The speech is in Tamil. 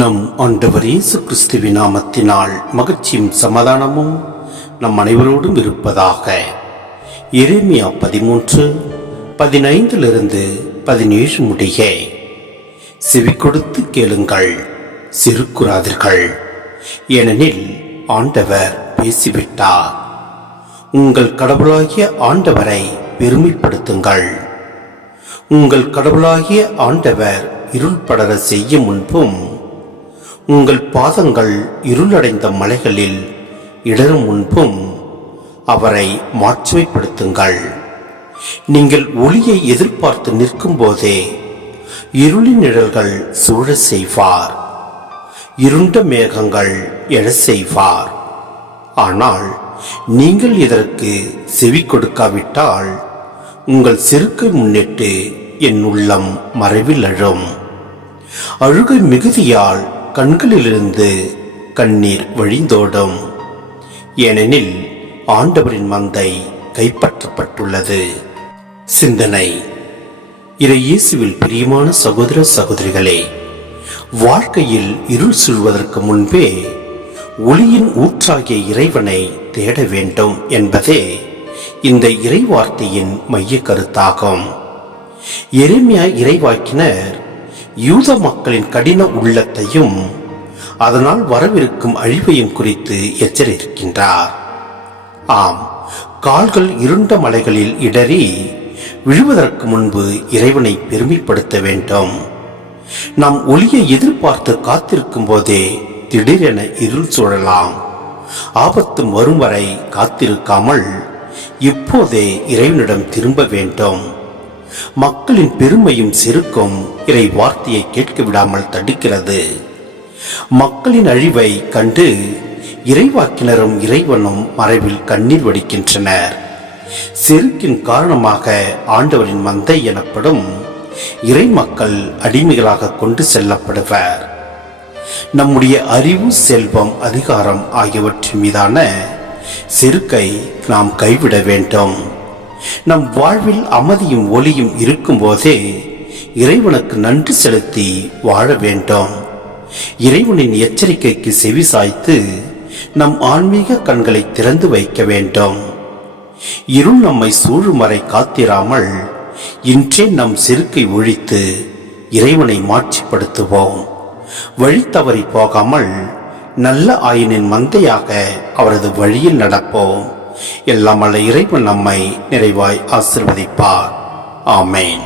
நம் ஆண்டவர் இயேசு கிறிஸ்துவின் நாமத்தினால் மகிழ்ச்சியும் சமாதானமும் நம் அனைவரோடும் இருப்பதாக. எரேமியா 13:15-17 முடிய. செவி கொடுத்து கேளுங்கள், சிறுக்குறாதீர்கள், ஏனெனில் ஆண்டவர் பேசிவிட்டார். உங்கள் கடவுளாகிய ஆண்டவரை பெருமைப்படுத்துங்கள். உங்கள் கடவுளாகிய ஆண்டவர் இருள் படர செய்ய முன்பும் உங்கள் பாதங்கள் இருளடைந்த மலைகளில் இடரும் முன்பும் அவரை மாட்சிமைப்படுத்துங்கள். நீங்கள் ஒளியை எதிர்பார்த்து நிற்கும் போதே இருளின் நிழல்கள் சூழ செய்வார், இருண்ட மேகங்கள் எழச் செய்வார். ஆனால் நீங்கள் இதற்கு செவி கொடுக்காவிட்டால் உங்கள் செருக்கை முன்னிட்டு என் உள்ளம் மறைவில் அழும். அழுகை மிகுதியால் கண்களிலிருந்து கண்ணீர் வழிந்தோடும். ஏனெனில் ஆண்டவரின் மந்தை கைப்பற்றப்பட்டுள்ளது. சிந்தனை. இயேசுவில் பிரியமான சகோதர சகோதரிகளே, வாழ்க்கையில் இருள் சூழ்வதற்கு முன்பே ஒளியின் ஊற்றாகிய இறைவனை தேட வேண்டும் என்பதே இந்த இறைவார்த்தையின் மைய கருத்தாகும். எரேமியா இறைவாக்கினர் யூத மக்களின் கடின உள்ளத்தையும் அதனால் வரவிருக்கும் அழிவையும் குறித்து எச்சரிக்கின்றார். ஆம், கால்கள் இருண்ட மலைகளில் இடறி விழுவதற்கு முன்பு இறைவனை பெருமைப்படுத்த வேண்டும். நாம் ஒளியை எதிர்பார்த்து காத்திருக்கும் போதே திடீரென இருள் சூழலாம். ஆபத்து வரும் வரை காத்திருக்காமல் இப்போதே இறைவனிடம் திரும்ப வேண்டும். மக்களின் பெருமையும் செருக்கும் இறை வார்த்தையை கேட்க விடாமல் தடுக்கிறது. மக்களின் அழிவை கண்டு இறைவாக்கினரும் இறைவனும் மறைவில் கண்ணீர் வடிக்கின்றனர். செருக்கின் காரணமாக ஆண்டவரின் மந்தை எனப்படும் இறை மக்கள் அடிமைகளாக கொண்டு செல்லப்படுவர். நம்முடைய அறிவு, செல்வம், அதிகாரம் ஆகியவற்றின் மீதான செருக்கை நாம் கைவிட வேண்டும். நம் வாழ்வில் அமைதியும் ஒளியும் இருக்கும் போதே இறைவனுக்கு நன்றி செலுத்தி வாழ வேண்டும். இறைவனின் எச்சரிக்கைக்கு செவி சாய்த்து நம் ஆன்மீக கண்களை திறந்து வைக்க வேண்டும். இருள் நம்மை சூழும் வரை காத்திராமல் இன்றே நம் செருக்கை ஒழித்து இறைவனை மாட்சிப்படுத்துவோம். வழி தவறி போகாமல் நல்ல ஆயனின் மந்தையாக அவரது வழியில் நடப்போம். எல்லாம் வல்ல இறைவன் நம்மை நிறைவாய் ஆசீர்வதிப்பார். ஆமேன்.